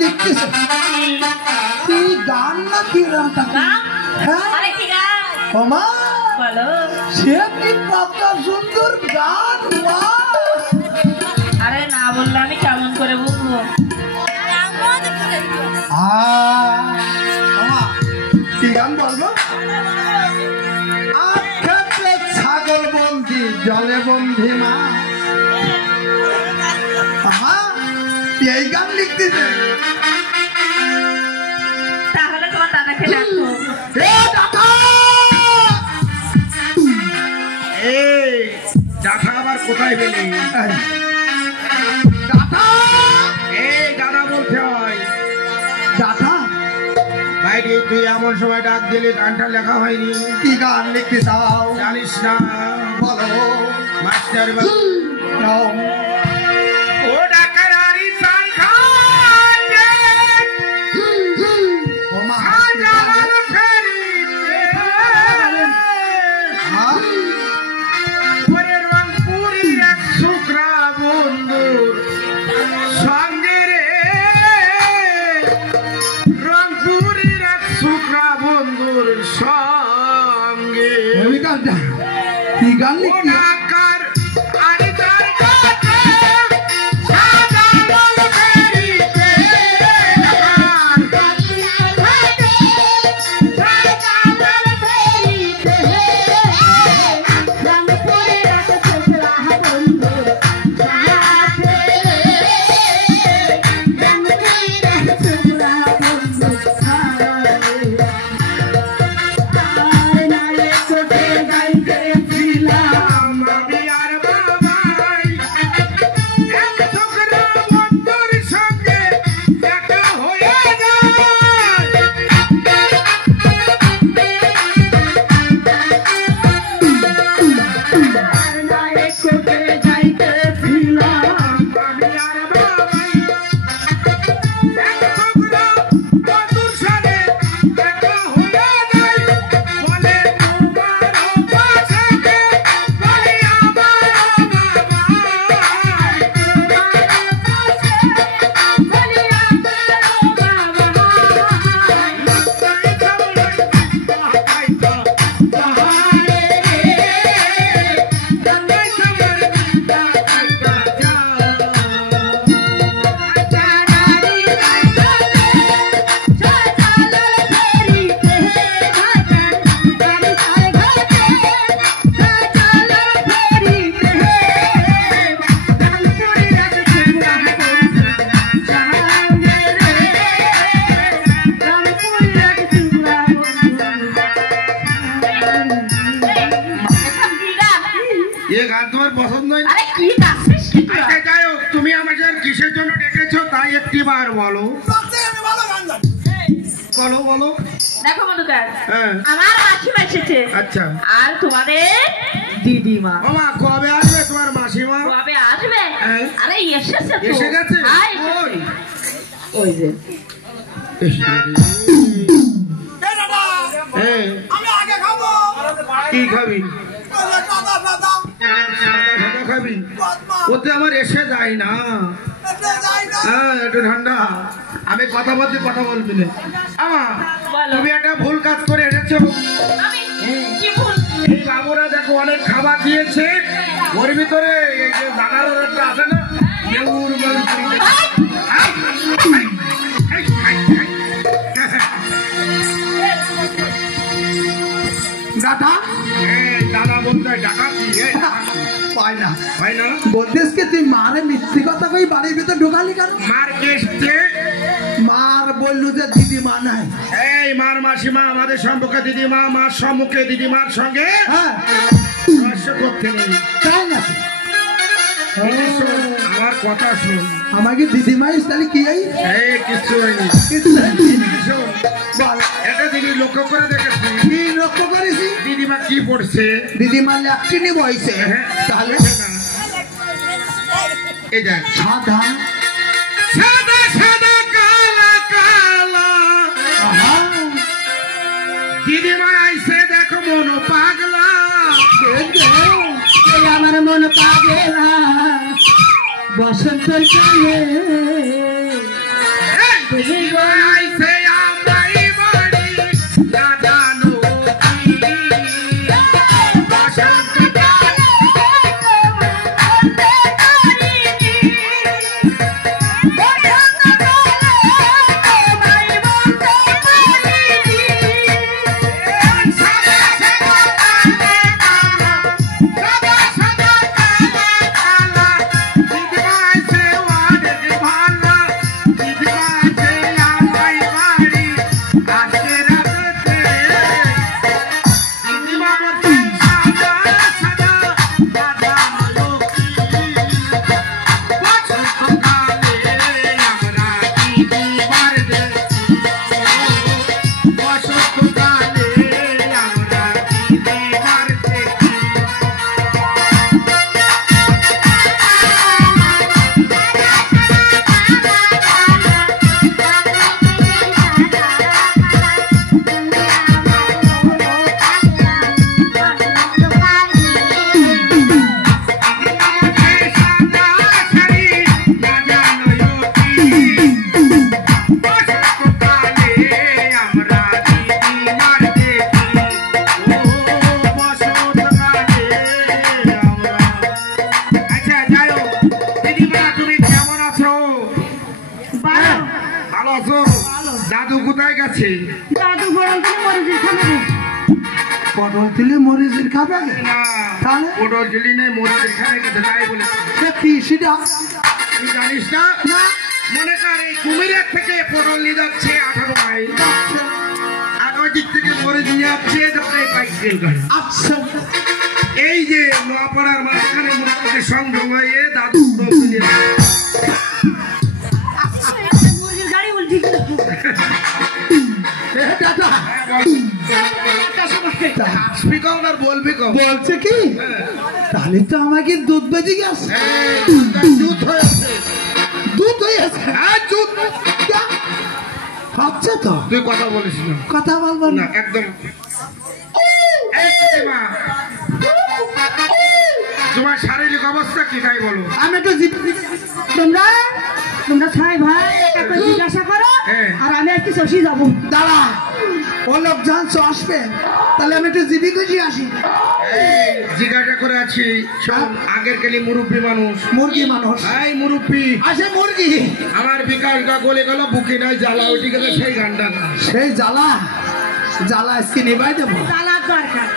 লিখতেছে কি গান না কি সুন্দর গান। আরে না বললে আমি কেমন করে বুঝবো? কি গান বলবো? ছাগল বন্ধি জলে বন্ধি মা, এই গান লিখতেছে। তাহলে তোমার দাদাকে ডাকো। দাদা আবার কোথায় পেলি? দাদা বলতে হয়। দাদা ভাইরে তুই এমন সময় ডাক দিলি, গানটা লেখা হয়নি। কি গান লিখতে চাও? জানিস না? বলো মাস্টার বাবু। ও ডাকারারি চাল খায় জালাল ফেরিতে ওরে রংপুরের এক শুকরা বন্ধুর সঙ্গে রে, রংপুরের এক শুকরা বন্ধুর সঙ্গে। কি গান লিখতে? তুমি আমাকে কিসের জন্য ডেকেছো তাই একটি বার বলো। বলো বলো। দেখো মধুকার, আমার মাসিমা এসেছে। আচ্ছা। আর তোমাদের দিদিমা। মামা কবে আসবে তোমার মাসিমা? কবে আসবে? আরে এসেছে তো। এসে গেছে? ওই ওই যে আমি আগে খাবো। কি খাবি? খাবি? ওতে আমার এসে যায় না। হ্যাঁ একটু ঠান্ডা। আমি কথা বলতে কথা বলবি না। তুমি একটা ভুল কাজ করে এসেছো। এই বাবুরা দেখো অনেক খাবার দিয়েছে, ওর ভিতরে এই যে দাদার একটা আছে না, দাদা দাদা বলতে ডাকাতি পায় না, হয় না। বলতেস কি তুই মারে মিথ্যে কথা কই বাড়ির ভিতরে ঢোকালি কেন? মার কেসতে মার বললু যে দিদিমা নাই। এই মার মাসিমা আমাদের সম্পর্কে দিদিমা, মার সম্মুখে দিদিমার সঙ্গে রহস্য করতে নেই, তাই না? আমার কথা শোন। আমাকে দিদিমাই তাহলে কি এই কিছু হয়নি। এটা দিদি লক্ষ্য করে দেখেছি। কি লক্ষ্য করেছি? দিদিমা কি পড়ছে? দিদিমা ল্যাপটিনি বইছে। তাহলে এই দেখ সাদা সাদা সাদা কালা কালা দিদিমা আইসে দেখো মন পাগলা আমার মন পাগলা বসন্ত কালে দিদিমা আইসে আমরাই বাড়ি না জানো কি বসন্ত দাদু কোথায় গেছে? দাদু বড় মরিচের খাবে পটল তুলে মরিচের খাবে না তাহলে পটল জেলি নেই মরিচের খাবে গেছে তাই বলেছে। কি সেটা তুই জানিস না? মনে কর এই কুমিরের থেকে পটল নিয়ে যাচ্ছে 18 মাইল আর ওই দিক থেকে মরিচ নিয়ে যাচ্ছে আচ্ছা এই যে নোয়াপাড়ার মাঝখানে মোটামুটি সংযোগ হয়ে দাদু মুরগির গাড়ি উল্টি বলছে কি তাহলে তো আমাকে দুধ বেঁধে গেছে দুধ হয়েছে দুধ হয়েছে হচ্ছে তো তুই কথা বলিস না কথা বলবো না না একদম মা তোমার শারীরিক অবস্থা কি তাই বলো। আমি একটু তোমরা ছয় ভাই একটা জিজ্ঞাসা করো আর আমি একটু শশী যাবো। দাঁড়া ও লোক জানছো আসবে তাহলে আমি একটু জিবি খুঁজি আসি জিজ্ঞাসা করে আছি শোন আগের কালি মুরব্বী মানুষ মুরগি মানুষ এই মুরব্বী আসে মুরগি আমার বিকাশ গা গলে গেল বুকে নাই জ্বালা ওইটি গেলে সেই গানটা সেই জ্বালা জ্বালা আজকে নিবাই দেবো জ্বালার দরকার